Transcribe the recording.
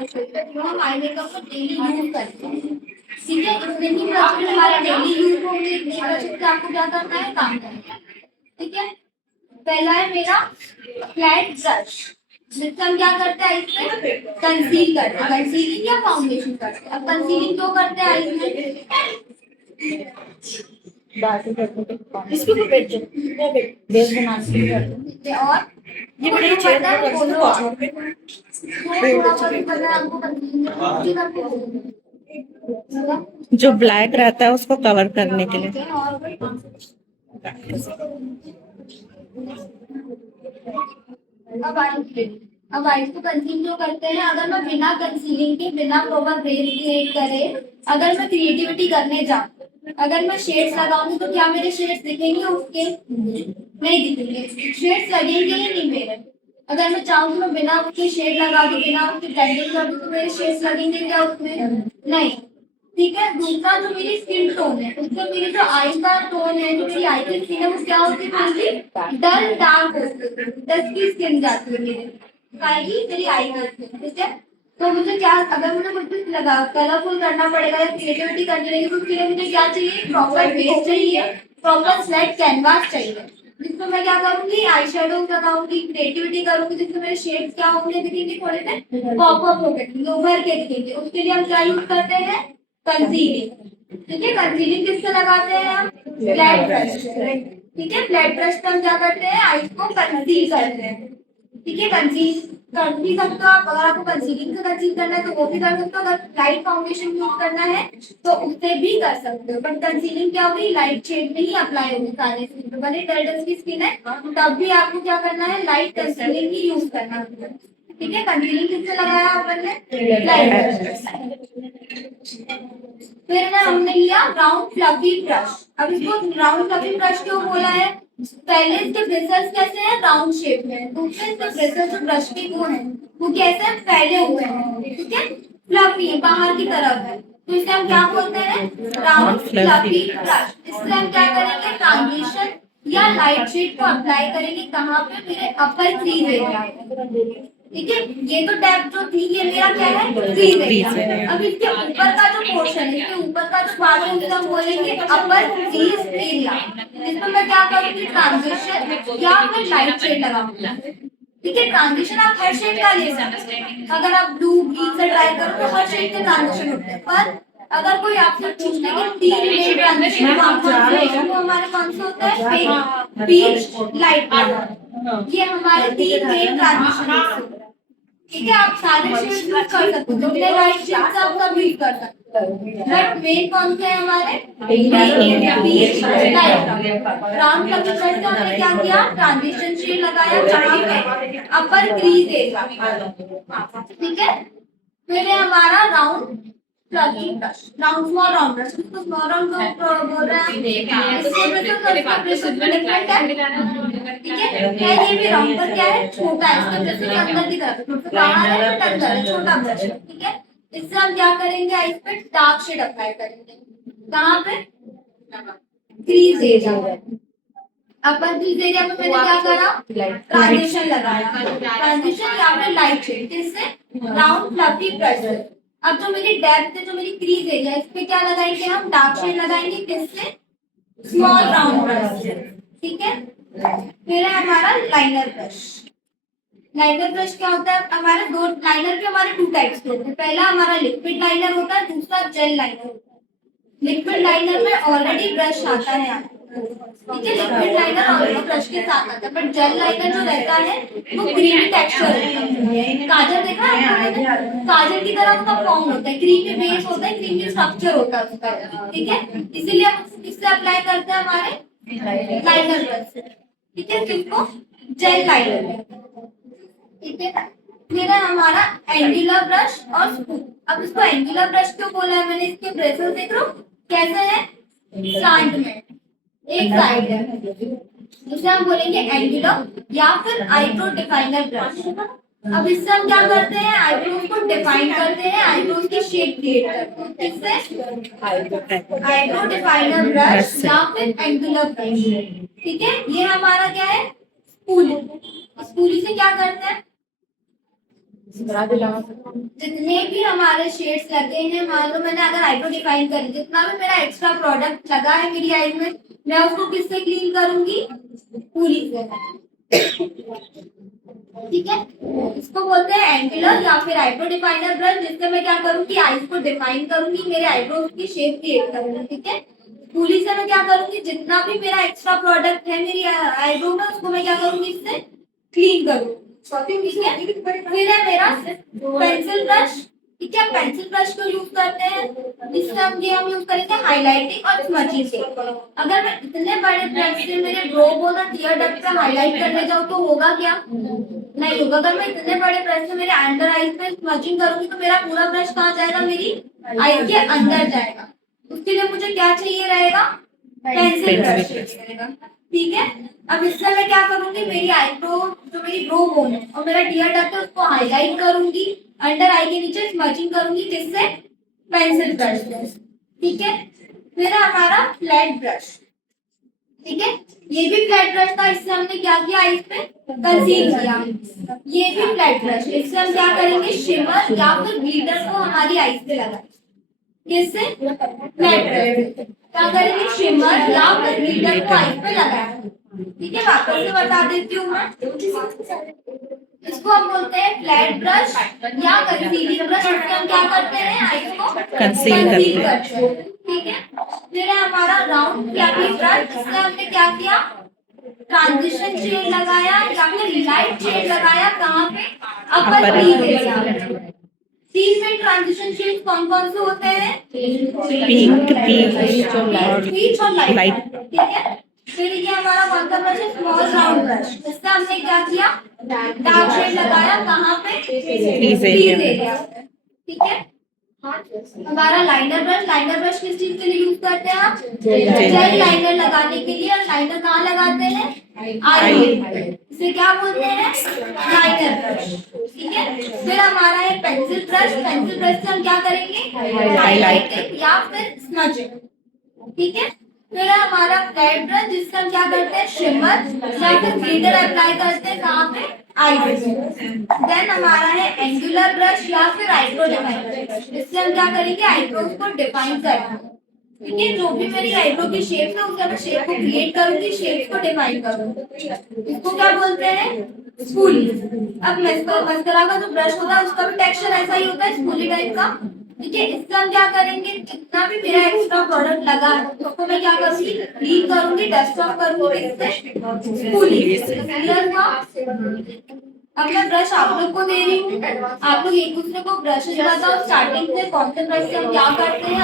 जो हम eye makeup को डेली यूज करते हैं, ठीक है। इतने ही ब्रश हमारे डेली यूज होंगे, इतने ब्रश से आपको क्या करना है, काम करना है, ठीक है। पहला है मेरा फ्लैट ब्रश, जिससे हम क्या करते हैं, आईज में कंसील करते हैं, कंसीलिंग या फाउंडेशन करते हैं। अब कंसीलिंग क्यों करते हैं आईज में, इसके ऊपर बैठ जाओ, बेस बनाने के लिए। और ये बड़े चेयर पर रख दो कॉर्नर पे। जो ब्लैक रहता है उसको कवर करने के लिए। अब आईज को कंसील जो करते हैं, अगर मैं बिना कंसीलिंग के, बिना प्रॉपर बेस क्रिएट करे, अगर मैं क्रिएटिविटी करने जाऊँ, अगर मैं शेड्स लगाऊंगी तो क्या मेरे शेड्स दिखेंगे उसके, नहीं दिखेंगे। शेड्स लगेंगे ही नहीं मेरे। अगर मैं चाहूँ तो मैं बिना उसके शेड लगा दूँ, बिना उसके ब्लेंडिंग कर दूँ, तो मेरे शेड्स लगेंगे क्या उसमें, नहीं, ठीक है। दूसरा जो मेरी स्किन टोन है, उसमें मेरी जो आई का टोन है, जो मेरी आई की स्किन है, वो क्या होती है, मेरी डल डार्क होती है, डस्ट की स्किन जाती है मेरी, काली मेरी आई का स्किन, ठीक है। तो मुझे क्या, अगर मुझे कुछ भी लगा कलरफुल करना पड़ेगा या क्रिएटिविटी करनी रहेगी, तो उसके लिए मुझे क्या चाहिए, प्रॉपर बेस चाहिए, प्रॉपर फ्लैट कैनवास चाहिए, जिसमें मैं क्या करूंगी, आई शेडो लगाऊंगी, क्रिएटिविटी करूंगी, जिसमें मेरे शेड्स क्या होंगे, दिखेंगे, थोड़े से पॉप अप होकर दिखेंगे, उभर के दिखेंगे। उसके लिए हम क्या यूज करते हैं, कंसीलिंग, ठीक है। कंसीलिंग किससे लगाते हैं हम, फ्लैट ब्रश, ठीक है। फ्लैट ब्रश से हम क्या करते हैं, आईज को कंसील करते हैं, ठीक है। कंसील कर भी सकते हो आप, अगर आपको कंसीलिंग से कंसील करना है तो वो भी कर सकते हो, अगर लाइट फाउंडेशन यूज करना है तो उससे भी कर सकते हो। बट कंसीलिंग क्या होगी, लाइट शेड में ही अप्लाई होगी सारे स्किन पे, भले डल की स्किन है तब भी आपको क्या करना है, लाइट कंसीलिंग ही यूज करना है, ठीक है। कंसीलिंग किससे लगाया अपन ने, लाइट। फिर ना हमने लिया राउंड फ्लफी ब्रश। अब इसको राउंड फ्लफी ब्रश क्यों बोला है, पहले इसके ब्रिसल्स कैसे हैं, राउंड शेप में, दूसरे इसके ब्रिसल्स जो ब्रश के वो हैं वो कैसे हैं, फैले हुए हैं, ठीक है, फ्लफी बाहर की तरफ है, तो इसे हम क्या बोलते हैं, राउंड फ्लफी ब्रश। इससे हम क्या करेंगे, ट्रांजिशन या लाइट शेड को अप्लाई करेंगे, कहाँ पे, मेरे अपर क्रीज एरिया, ठीक है। ये तो टैप जो थी, ये मेरा क्या है, क्रीज एरिया। अब इसके ऊपर का जो पोर्शन है, इसके ऊपर का जो पार्ट है, उसे हम बोलेंगे अपर क्रीज एरिया, जिसमें मैं क्या करूंगी, ट्रांजिशन या फिर लाइट शेड लगाऊंगी, ठीक है। ट्रांजिशन आप हर शेड का ले सकते हैं, अगर आप ब्लू ग्रीन से ट्राई करो तो हर शेड के ट्रांजिशन होते हैं, पर अगर कोई आपसे पूछे कि तीन रेड ट्रांजिशन तो हमारे कौन से होता है, पिंक, पीच, लाइट, ये हमारे तीन मेन ट्रांजिशन, ठीक है। आप सारे शेड्स यूज कर सकते हो, जितने लाइट शेड्स आप सब यूज कर सकते हो, बट मेन कौन से हैं हमारे, peach, light. Round fluffy brush से हमने क्या किया, ट्रांजिशन शेड लगाया जहाँ पे अपर क्रीज एरिया, ठीक है। फिर है हमारा round fluffy brush, round small round brush, इसको स्मॉल राउंड बोल रहे हैं, इसके ब्रिसल्स और इसके ब्रिसल्स में डिफरेंट है, ठीक है। क्या ये भी राउंड पर क्या है, छोटा है, इसके ब्रिसल के अंदर की तरफ, तो बाहर है बट अंदर है, छोटा ब्रश है, ठीक है। इससे हम क्या करेंगे, इस पे डार्क शेड अप्लाई करेंगे, कहाँ पे, क्रीज एरिया, अपर क्रीज एरिया में मैंने क्या करा, ट्रांजिशन लगाया, ट्रांजिशन या फिर लाइट शेड, किससे, राउंड फ्लफी ब्रश से। अब जो मेरी डेप्थ है, जो मेरी क्रीज एरिया, इस पे क्या लगाएंगे, हम डार्क शेड लगाएंगे, किससे, स्मॉल राउंड ब्रश से, ठीक है। फिर है हमारा लाइनर ब्रश। लाइनर ब्रश क्या होता है, हमारे दो लाइनर के हमारे टू टाइप्स होते हैं, पहला हमारा लिक्विड लाइनर होता है, दूसरा जेल लाइनर होता है। लिक्विड लाइनर में ऑलरेडी ब्रश आता है, ठीक है, लिक्विड लाइनर ऑलरेडी ब्रश के साथ आता है, बट जेल लाइनर जो रहता है वो क्रीमी टेक्सचर रहता है, काजल देखा है आपने, काजल की तरह उसका फॉर्म होता है, क्रीमी बेस होता है, क्रीमी स्ट्रक्चर होता है उसका, ठीक है। इसीलिए हम उसको किससे अप्लाई करते हैं, हमारे लाइनर ब्रश से, ठीक है, किसको, जेल लाइनर, ठीक है। फिर है हमारा एंगुलर ब्रश और स्कूप। अब इसको एंगुलर ब्रश क्यों बोला है मैंने, इसके ब्रेसेस देख लो कैसे है, स्लैंट में, एक साइड है, इसे हम बोलेंगे एंगुलर या फिर आईब्रो डिफाइनर ब्रश। अब इससे हम क्या करते हैं, आईब्रोज को डिफाइन करते हैं, आईब्रोज की शेप क्रिएट करते हैं, किससे, आईब्रो डिफाइनर ब्रश या फिर एंगुलर ब्रश, ठीक है। ये हमारा क्या है, स्पूली, स्पूली से क्या करते हैं, जितने भी हमारे शेड्स लगे हैं, मान लो मैंने अगर आईब्रो डिफाइन करी, जितना भी मेरा एक्स्ट्रा प्रोडक्ट लगा है मेरी आई में, मैं उसको किससे क्लीन करूंगी? पूरी से। ठीक है, इसको बोलते हैं एंगुलर या फिर आईब्रो डिफाइनर ब्रश, जिससे मैं क्या करूंगी? आईज को डिफाइन करूंगी, मेरे आईब्रोज की शेप क्रिएट करूंगी। ठीक है, पूरी से मैं क्या करूंगी? जितना भी मेरा एक्स्ट्रा प्रोडक्ट है मेरी आईब्रो में, उसको मैं क्या करूंगी? इससे क्लीन करूंगी। ठीक है, फिर है मेरा पेंसिल ब्रश। ठीक है, पेंसिल ब्रश को यूज करते हैं, इससे हम यूज करेंगे हाइलाइटिंग और स्मचिंग के। अगर मैं इतने बड़े ब्रश से मेरे ब्रो को ना टियर डक्ट पे हाईलाइट करने जाऊँ तो होगा क्या? नहीं होगा। अगर मैं इतने बड़े ब्रश से मेरे अंडर आईज में स्मचिंग करूंगी तो मेरा पूरा ब्रश कहाँ जाएगा? मेरी आईज के अंदर जाएगा। उसके लिए मुझे क्या चाहिए रहेगा? पेंसिल ब्रश चाहिए रहेगा। ठीक है, अब इससे मैं क्या करूंगी? मेरी आईब्रो, जो मेरी ब्रो बोन है और मेरा टियर डक्ट है, उसको हाईलाइट करूंगी, अंडर आई के नीचे स्मचिंग करूंगी, किससे? पेंसिल ब्रश से। ठीक है, फिर हमारा फ्लैट ब्रश। ठीक है, ये भी फ्लैट ब्रश था, इससे हमने क्या किया? आईज पे कंसील किया। ये भी फ्लैट ब्रश, इससे हम क्या करेंगे? शिमर या फिर ग्लिटर को हमारी आईज पे लगाएंगे। किससे? Flat brush. क्या करेंगे? शिमर या फिर ग्लिटर को आईज पे लगाएंगे। ठीक है, वापस से बता देती हूँ मैं। इसको हम बोलते हैं फ्लैट ब्रश या कंसीलिंग ब्रश, जिससे हम क्या करते हैं? आईज को कंसील करते हैं। ठीक है, फिर है हमारा राउंड फ्लफी ब्रश, जिससे हमने क्या किया? ट्रांजिशन शेड लगाया या फिर लाइट शेड लगाया। कहाँ पे? अपर लीड एरिया में। 3 में ट्रांजिशन शेड कौन कौन से होते हैं? पिंक, पीच और लाइट। ठीक है, फिर ये हमारा कौन सा ब्रश है? स्मॉल राउंड ब्रश, जिससे हमने क्या किया? डार्क शेड लगाया। कहाँ पे? Crease area. ठीक है, हमारा लाइनर ब्रश किस चीज के लिए यूज करते हैं? आप जेल लाइनर लगाने के लिए। और लाइनर कहाँ लगाते हैं? आई। इसे क्या बोलते हैं? Liner brush. ठीक है, फिर हमारा है पेंसिल ब्रश से हम क्या करेंगे? हाईलाइटिंग या फिर स्मचिंग। ठीक है, फिर है हमारा फ्लैट ब्रश, जिससे हम क्या करते हैं? शिमर या फिर ग्लिटर अप्लाई करते हैं। कहाँ पे? आई पे। देन हमारा है एंगुलर ब्रश या फिर आईब्रो डिफाइनर ब्रश, जिससे हम क्या करेंगे? आईब्रोज को डिफाइन करेंगे। ठीक है, जो भी मेरी आईब्रो की शेप है उसका मैं शेप को क्रिएट करूंगी, शेप को डिफाइन करूंगी। इसको क्या बोलते हैं? स्पूली। अब मस्करा का जो ब्रश होता है उसका भी टेक्सचर ऐसा ही होता है, स्पूली टाइप का। ठीक है, इससे हम क्या करेंगे? जितना भी मेरा एक्स्ट्रा प्रोडक्ट लगा है उसको मैं क्या करूंगी? क्लीन करूंगी, डस्ट ऑफ करूंगी, इससे स्पूली। क्लियर हुआ? अब मैं ब्रश आप लोग को दे रही हूँ, आप लोग एक दूसरे को ब्रशेस बताओ, स्टार्टिंग से कौन से ब्रश से हम क्या करते हैं।